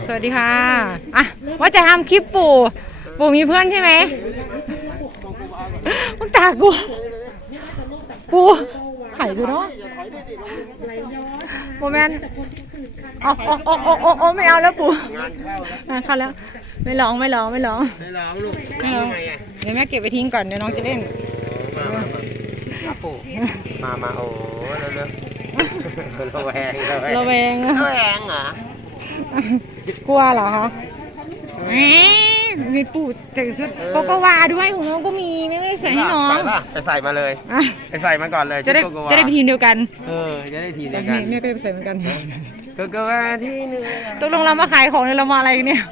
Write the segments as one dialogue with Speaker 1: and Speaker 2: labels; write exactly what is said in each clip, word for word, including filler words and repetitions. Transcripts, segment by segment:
Speaker 1: สวัสดีค่ะอ่ะว่าจะทำคลิปปู่ปู่มีเพื่อนใช่ไหมพวกตากูปู่หายดูเนาะโมเมนต์โอ้โอ้โอ้โอ้โอ้โอ้ไม่เอาแล้วปู่งานเข้าแล้วไม่ร้องไม่ร้องไม่ร้อง
Speaker 2: ไม่ร้องลูก
Speaker 1: ไม่ร้องเดี๋ยวแม่เก็บไปทิ้งก่อนเดี๋ยวน้องจะเล่น
Speaker 2: มามามาปู่มามาโอ้เร็วๆระแวง
Speaker 1: ระแวง
Speaker 2: ระแวงเหรอก
Speaker 1: ลัวเหรอคะมีปู่แต่ชุดโกโกวาด้วยของน้องก็มีไม่ไม่ใส่ให้น้อง
Speaker 2: ไปใส่มาเลยไปใส่มาก่อนเลย
Speaker 1: จะได้จะได้ไปทีมเดียวกัน
Speaker 2: เออจะได้ทีมเดียวกัน
Speaker 1: แม่ก็จะไปใส่เหมือนกัน
Speaker 2: โกโกวาที่หนึ่ง
Speaker 1: ตกลงเรามาขายของเลยเรามาอะไรเนี่ย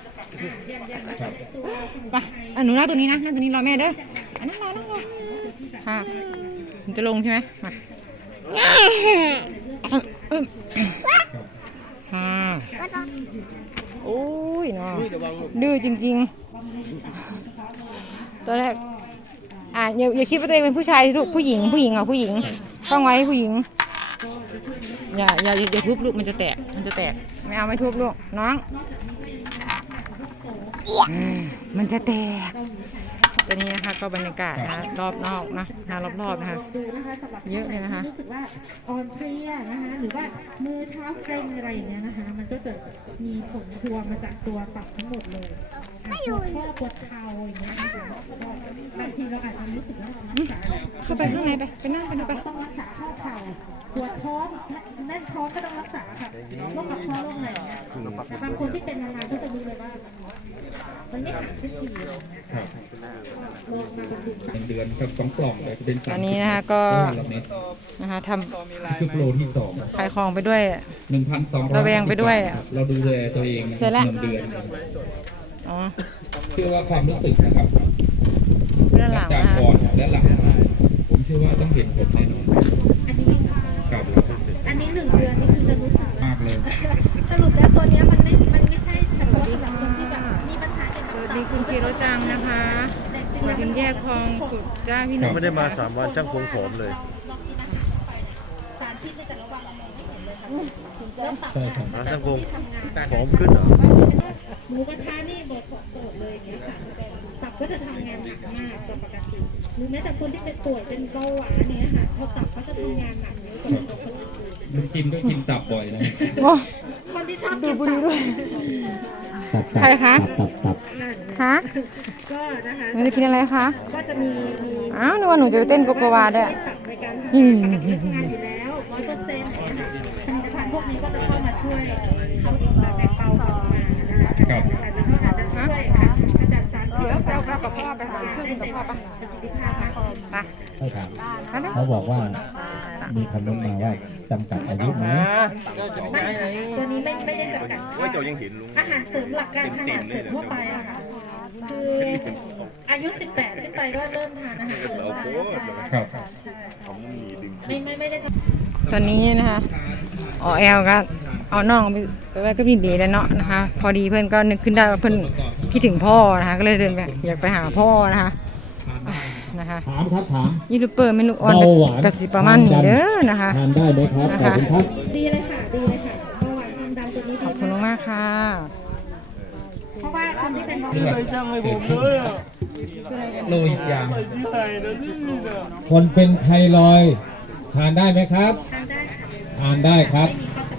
Speaker 1: ไปอ่ะหนูนั่งตัวนี้นะนั่งตัวนี้รอแม่เด้ออ่ะนั่งรอนั่งรอค่ะมันจะลงใช่ไหมมาฮ่าโอ้ยเนาะดื้อจริงๆตอนแรกอ่ะอย่าอย่าคิดว่าตัวเองเป็นผู้ชายลูกผู้หญิงผู้หญิงอ่ะผู้หญิงต้องไว้ผู้หญิงอย่าอย่าอย่าทุบลูกมันจะแตกมันจะแตกไม่เอาไม่ทุบลูกน้องมันจะแตกตัวนี้นะคะก็บรรยากาศนะรอบนอกนะนะรอบๆนะคะเยอะเลยนะคะ
Speaker 3: รู้สึกว่าอ่อนเพลียนะคะหรือว่ามือเท้าเกร็งอะไรอย่างเงี้ยนะคะมันก็จะมีผลพวงมาจากตัวตับทั้งหมดเลยปวดข้อปวดเข่าอย่างเงี้ยนะคะบางทีเราอาจจะรู้สึกว่า
Speaker 1: เข้าไปข้างในไปไปนั่งไปดูไป
Speaker 3: ต้องรักษาข้อเข่าปวดท้องแน่นท้องก็ต้องรักษาค่ะโรคกระเพาะโรคอะไรแต่บางคนที่เป็นนานๆก็จะรู้เลยว่ามันไม่หายสักทีเลย
Speaker 4: เดือนกับสองกล่องเลยเป็นสาม
Speaker 1: อันนี้นะคะก็นะคะท
Speaker 4: ำคือโปรที่สอง
Speaker 1: ำขายของไปด้วย
Speaker 4: หนึ่งพันสองร้อย
Speaker 1: ระแวงไปด้วย
Speaker 4: เราดูแลตัวเองหนึ่งเดือน
Speaker 1: อ๋อ
Speaker 4: เชื่อว่าความรู้สึกนะครับจากก่อนและหลังผมเชื่อว่าต้องเห็นผลแน่นอน
Speaker 3: อันนี้
Speaker 4: ครับ
Speaker 3: อันนี้หนึ่งเดือนนี่คือจะรู้สึก
Speaker 4: มากเลย
Speaker 3: สรุปแล้วตัวนี้มันไม่มันไม่ใช่เฉพาะสำหรับคนที่แบบมีปัญหาเกี่ยวกับตับ
Speaker 1: ดีคุณพีโรจังนะคะมาถึงแยกคลองขุดจ้าพี่หนุ่ม
Speaker 5: ไม่ได้มาสามวันช่างพงผมเลย
Speaker 3: สารพิษในแต่ละวันเราไม่เห็นเลยค่ะ
Speaker 4: ใช่ครับ
Speaker 5: ช่างพงผมขึ้นเหรอ
Speaker 3: หมูกระทะนี่บดโสดเลยอย่างเงี้ยค่ะตับก็จะทำงานหนักมากกว่าปกติหรือแม้แต่คนที่เป็นป่วยเป็นเบาหวานเนี้ยค่ะพอตับก็จะทำงานหนักเยอะกว่าคนอื่น
Speaker 4: ลุงจิมก็กินตับบ่อยนะ
Speaker 3: คนที่ชอบกินตับด้วย
Speaker 1: ใครคะ
Speaker 4: ตับตับ
Speaker 1: ฮะ
Speaker 3: ก็นะคะ
Speaker 1: หนูจะกินอะไรคะ
Speaker 3: ก็จะมีมี
Speaker 1: อ้าวหนูว่าหนูจะไปเต้นโกโกวาด้วย
Speaker 3: นี่นี่นี่นี่งานอยู่แล้วร้อยเปอร์เซ็นต์ผลิตภัณฑ์พวกนี้ก็จะเข้ามาช่วยเขาแบ่งเบาออกมานะคะอาจจะอาจจะช่วยขจัดสารพิษแล้วเราเรากับพ่อไปหาเพื่อนกับพ่อปะประสิทธิภาพ
Speaker 4: ไปไม่ถามเขาบอกว่ามีคำนึงมาว่าจำกัดอายุไหม
Speaker 3: ตัวนี้ไม่ไม่ได้จำกัด
Speaker 5: ว่าเจ้ายังเห็นลุง
Speaker 3: อาหารเสริมหลักการทานอาหารเสริมทั่วไปอะค่ะคืออายุสิบแปดขึ้นไปก็เริ่มทานอาหารเสริม
Speaker 4: ครับ
Speaker 3: ไม่ไม่ไม่ได้
Speaker 1: ตอนนี้นะคะอ๋อแอลก็เอาน้องไปไปก็พี่ดีแล้วเนาะนะคะพอดีเพื่อนก็นึกขึ้นได้ว่าเพื่อนคิดถึงพ่อนะคะก็เลยเดินไปอยากไปหาพ่อนะคะนะคะ
Speaker 4: ถามครับถาม
Speaker 1: ยูทูบเบอร์เมนูออนกระสิประมาณนี้เด้อนะคะ
Speaker 4: ทานได้ไหมครับ
Speaker 3: ขอบคุณครับดีเลยค่ะดีเลยค่ะเบาหวานความดันตัวนี้
Speaker 1: ขอบคุณมากค่ะ
Speaker 3: เพราะว่าคนที่เป็นเบาหวาน
Speaker 4: ช่างให้ผมเลยโลหิตจางคนเป็นไทรอยด์ทานได้ไหมครับทานได้ครับ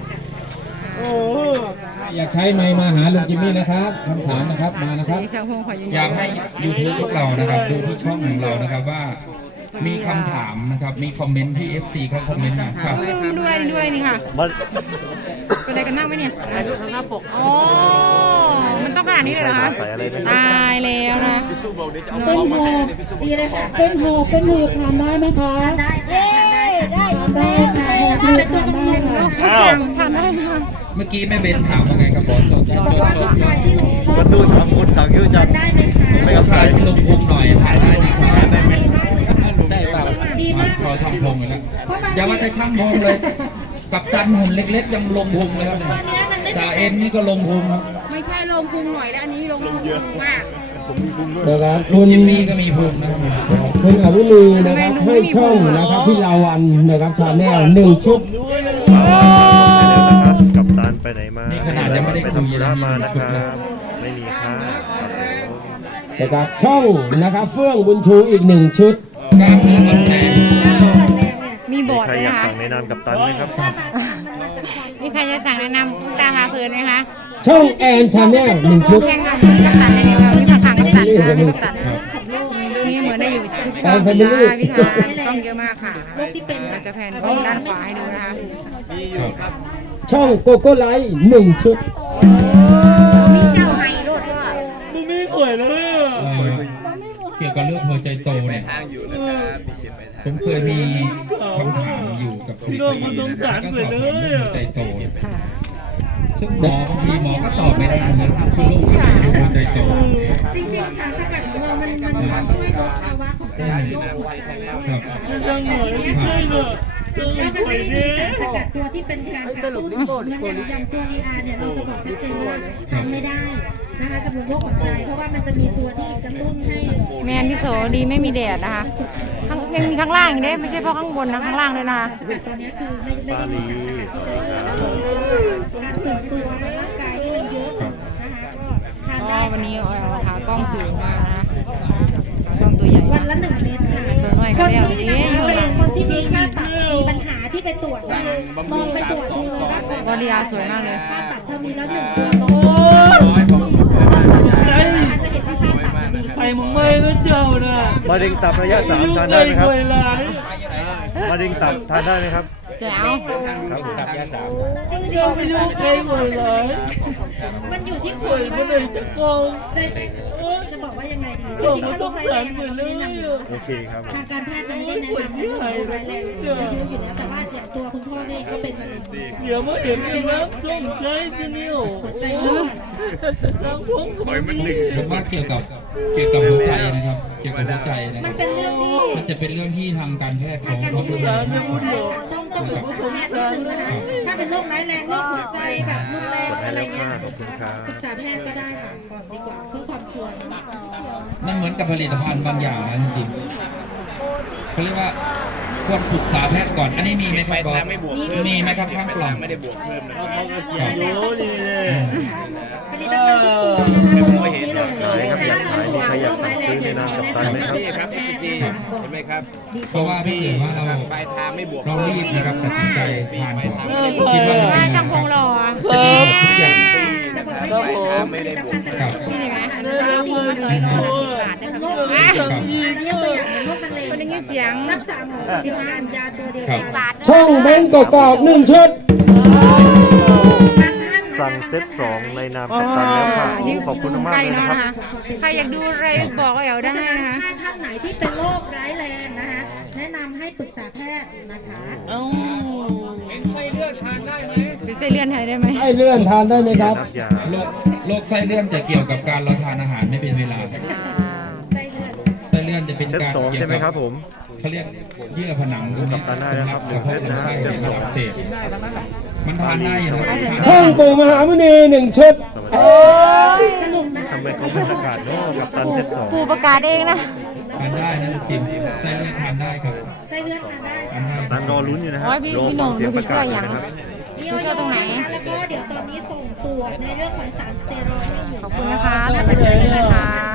Speaker 4: อยากใช้ไมค์มาหาลุงจิมมี่นะครับคำถามนะครับมานะครับอยากให้ ยูทูบ พวกเรานะครับดูที่ช่องของเรานะครับว่ามีคำถามนะครับมีคอมเมนต์ที่ เอฟ ซี เขาคอมเมนต์มาครับ
Speaker 1: ด้วยด้วยนี่ค่ะเป็นอะไรกันนั่งไหมเนี่ยหน้าปกอ๋อมันต้องขนาดนี้เลยเหรอคะตายแล้วนะ
Speaker 3: เป็นโฮดีเลยค่ะเป็นโฮเป็นโฮทานได้ไหมคะได้ได้ได้ได้ได้ค่ะเป็นตัวกำลัง
Speaker 1: ทานได้ค่ะ
Speaker 4: เมื่อกี้แม่เบนถามว่าไงครับบอส
Speaker 3: บอกว่าผู้ชายที่ลง
Speaker 5: ก็ดูสามคนสามคิวจัง
Speaker 3: ได้ไหมคะ
Speaker 4: ผู้ชายที่ลงพุงหน่อยทานได้ไหมครับได้ไหมได้เปล่า
Speaker 3: ดีมาก
Speaker 4: พอช่างพงเลยนะอย่าว่าแต่ช่างพงเลยกับตันหุ่นเล็กๆยังลงพุงเลยครับเนี่ยจ่าเอ็นนี่ก็ลงพุง
Speaker 1: ไม่ใช่ลงพุงหน่อยแล้วอันนี้ลงพุงเยอะมาก
Speaker 6: นะครับคุณ
Speaker 4: จิมมี่ก็มีพุงนะครับ
Speaker 6: คุณอรุณีนะครับให้ช่องนะครับพี่ลาวันนะครับชาแนลหนึ่งชุด
Speaker 5: กับตานไปไหนมา
Speaker 4: นี่ขนาดยังไม่ได้คุ
Speaker 5: ทำธุระมานะครับ ไม่มีค่าครับผม
Speaker 6: นะครับช่องนะครับเฟื่องบุญชูอีกหนึ่งชุด
Speaker 4: กล้ามเนื้ออ่อนแรง
Speaker 1: มีบ
Speaker 5: มี
Speaker 1: อร์ด
Speaker 5: ใคร
Speaker 1: เลย
Speaker 5: อยาก
Speaker 1: นะคะ
Speaker 5: สั่งในนามกับตันไหมครับ
Speaker 1: มีใครจะสั่งแนะนำตามหาเพื่อนไหมคะ
Speaker 6: ช่องแอนชาแนลหนึ่งชุด
Speaker 1: แข่งกับมีกัปตันเลยเนี่ยมีกัปตันกัปตันนะมีกัปตันดูนี้เหมือนได้อยู่ทุกช่องพิธาพิธากล้องเยอะมากค่ะเราจะแผ่นกล้องด้านขวาให้ดูนะคะ
Speaker 6: ช่องโกโก้ไลท์หนึ่งชุด
Speaker 1: มีเจ้าไฮโรดว่า
Speaker 4: เอ่อเกี่ยวกับเรื่องหัวใจโตเนี่ยผมเคยมีคำถามอยู่กับผลิตภัณฑ์นะครับก็สอบถามเรื่องหัวใจโตซึ่งหมอบางทีหมอก็ตอบไม่ได้นะครับคือโรคอะไรหัวใจโต
Speaker 3: จริงๆสารสกัดของเรามันมันช่วยลดภาวะของการโรคหัวใจ
Speaker 4: ครับ
Speaker 3: แต่ทีนี้ค่ะแล้วมันไม่ได้มีสารสกัดตัวที่เป็นการกระตุ้นมันอย่างอย่างตัว อี อาร์ เนี่ยเราจะบอกชัดเจนว่าทำไม่ได้นะคะสำหรับโรคหัวใจ เพราะว่ามันจะมีตัวที่กระตุ้นให้
Speaker 1: แมนพี่โสดีไม่มีแดดนะคะข้างยังมีข้างล่างอีกได้ไม่ใช่เพราะข้างบนนะข้างล่างด้วยนะคะ
Speaker 3: ตัวนี้คือไม่ไม่
Speaker 5: ปา
Speaker 3: ได้มี
Speaker 5: ลี
Speaker 3: สารสกัดที่จะการตื่นตัวในร่างกายที่มันเยอะนะคะก็ทาน
Speaker 1: ก็
Speaker 3: ได้
Speaker 1: วันนี้เอาขากล้องสูงมากนะคะกล้องตัวใหญ่
Speaker 3: วันละหนึ่งเม็ดค่ะ
Speaker 1: ตัวน้อย
Speaker 3: ค
Speaker 1: ก็
Speaker 3: น
Speaker 1: เรียก
Speaker 3: ที่
Speaker 1: เอ๊ะ
Speaker 3: นะคะคนที่มีค่าตับมีปัญหาที่ไปตรวจนะคะลองไปตรวจดูเลยว่า
Speaker 1: บอดี้อาสวยมากเลย
Speaker 3: ค่าตับเธอมีแล้วหนึ่งตัวลองอาจจะเห็นว่าค่าตับมันดีขึ้น
Speaker 5: มะเร็งตับระยะสามทานได้ไหมครับมะเร็งตับทานได้ไหมครับ
Speaker 1: แจ๋ว
Speaker 5: ครับผม
Speaker 3: จริงๆไม่รู้ใครหมดเลยมันอยู่ที่คนว่าจะโกงจะจะบอกว่ายังไงดีจริงๆถ้าโรคร้ายแรงมันไม่แนะนำอยู่
Speaker 5: โอเคครับผม
Speaker 3: ทางการแพทย์จะไม่ได้แนะนำให้โรคร้ายแรงเยอะอยู่แล้วแต่ว่าอย่างตัวคุณพ่อนี่ก็เป็นมะเร็งเดี๋ยวมาเห็นกันแล้วสงสัยจะนิ้วใจเลือด
Speaker 4: ผมว่าเกี่ยวกับเกี่ยวกับหัวใจนะครับ เกี่ยวกับหัวใจนะค
Speaker 3: มั
Speaker 4: รั
Speaker 3: น
Speaker 4: บ
Speaker 3: เป็นเรื่องที่
Speaker 4: มันจะเป็นเรื่องที่ทางการแพทย์
Speaker 3: ทา
Speaker 4: เขา
Speaker 3: งการแพ
Speaker 4: เขา
Speaker 3: ท
Speaker 4: ดู
Speaker 3: ย์
Speaker 4: แล
Speaker 3: ต้องต้องปรึกษาแพทย์นิดนึงนะคะถ้าเป็นโรคร้ายแรงโรคหัวใจแบบรุนแรงอะไรเงี้ยปรึกษาแพทย์ก็ได้ค่ะก่อนดีกว่าเพื่อความชัวร์
Speaker 4: มันเหมือนกับผลิตภัณฑ์บางอย่างนะจริงๆเขาเรียกว่าควรปรึกษาแพทย์ก่อน อันนี้มีไหมครับบอสมีไหมครับข้างกล่องไม่ได้บวกเพิ่มนะครับ
Speaker 3: ผลิตภัณฑ์ทุกตัวนะคะไม่เห็นเลย
Speaker 5: ไหนครับอยากขายมีใครอยากสั่งซื้อในนามกับตันไหมครับ
Speaker 7: นี่ครับ เอ พี ซี เห็นไหมครับ
Speaker 4: เพราะว่าถ้าเกิดว่าเรา
Speaker 7: ปลายทางไม่บวก
Speaker 4: เรารีบนะครับตัดสินใจทานก่อน
Speaker 7: ไม่ได้บวก
Speaker 4: คิดว่ามัน
Speaker 1: ว่า
Speaker 4: เป็น
Speaker 1: ช่างพงหล่ออ่ะ
Speaker 4: ทุกอย่าง
Speaker 3: จะบอกให้ผลิตภัณฑ์แต่ละตัว
Speaker 4: ครับ
Speaker 1: นี่เห็นไหมอันนี้เราพูดมาต่อยนอนละสิบบาทนะคะ
Speaker 4: ครับ
Speaker 3: อันนี้ตัวอย่างเป็นโรคมะเร็ง
Speaker 1: คนได้ยินเสียง
Speaker 3: รักษาหมอปฏิบัติยาตัวเดียว
Speaker 4: ครับ
Speaker 1: บาท
Speaker 6: ช่องเบนกกอกหนึ่งชุด
Speaker 3: บางท่าน
Speaker 5: สั่งเซตสองในนามกับตันแล้วค่ะ
Speaker 1: นี่
Speaker 5: ขอบคุณมากเลยนะครับ
Speaker 1: ใครอยากดูอะไรบอกก็เดี๋ยว
Speaker 3: เพ
Speaker 1: ได้
Speaker 3: ราะฉะนั้น
Speaker 1: นะคะ
Speaker 3: ถ้าท่านไหนที่เป็นโรคร้ายแรงนะคะ แนะนำให้ปรึกษาแพทย์นะคะ
Speaker 1: เป็นไส้เลื่อนทานได้ไหมเป็นไส้เลื่อนไทยได้ไหม
Speaker 6: ให้เลื่อนทานได้ไหมครับ
Speaker 5: รับยา
Speaker 4: โรคโรคไส้เลื่อนจะเกี่ยวกับการเราทานอาหารไม่เป็นเวลา
Speaker 3: ไส้เลือด
Speaker 4: ไส้เลื่อนจะเป็น
Speaker 5: เซต
Speaker 4: การ
Speaker 5: สอง
Speaker 4: เกี่ย
Speaker 5: ใช่
Speaker 4: ว
Speaker 5: ไหม
Speaker 4: กับ
Speaker 5: ครับผม
Speaker 4: เขาเรียกเยื่อผนังตรง
Speaker 5: กั
Speaker 4: นี้
Speaker 5: ปตันได้แล้วครับ
Speaker 4: กระเพาะลำไส้
Speaker 5: เซต
Speaker 4: มัน
Speaker 5: สอง
Speaker 4: อักเสบมันทานได้อยู่นะครับ
Speaker 6: ช่องปู่มหามุนีหนึ่งชุด
Speaker 3: สรุปนะคะ
Speaker 5: ทำไมเขาไม่ประกาศเนาะกับตันเซตสอง
Speaker 1: กูประกาศเองนะ
Speaker 4: ทานได้นะจริงไส้เลื่อนทานได้ครับ
Speaker 3: ไส้เลือดทานได้
Speaker 4: ทานได้
Speaker 5: ตันรอลุ้นอยู่นะครั
Speaker 1: โอ้
Speaker 5: บ
Speaker 1: ยพี่
Speaker 5: รอ
Speaker 1: พี่ห
Speaker 5: ฟั
Speaker 1: นุ่
Speaker 5: ง
Speaker 1: ม
Speaker 5: เสียง
Speaker 1: ดู
Speaker 5: ประ
Speaker 1: เสื้
Speaker 5: กา
Speaker 1: อ
Speaker 5: ศ
Speaker 1: อย่าง
Speaker 5: นะครับ
Speaker 3: มีออยนะคะแล้วก็เดี๋ยวตอนนี้ส่งตรวจในเรื่องของสารสเตียรอยด์ให้อยู่
Speaker 1: ขอบคุณนะคะท่านผู้ชมเลยนะคะ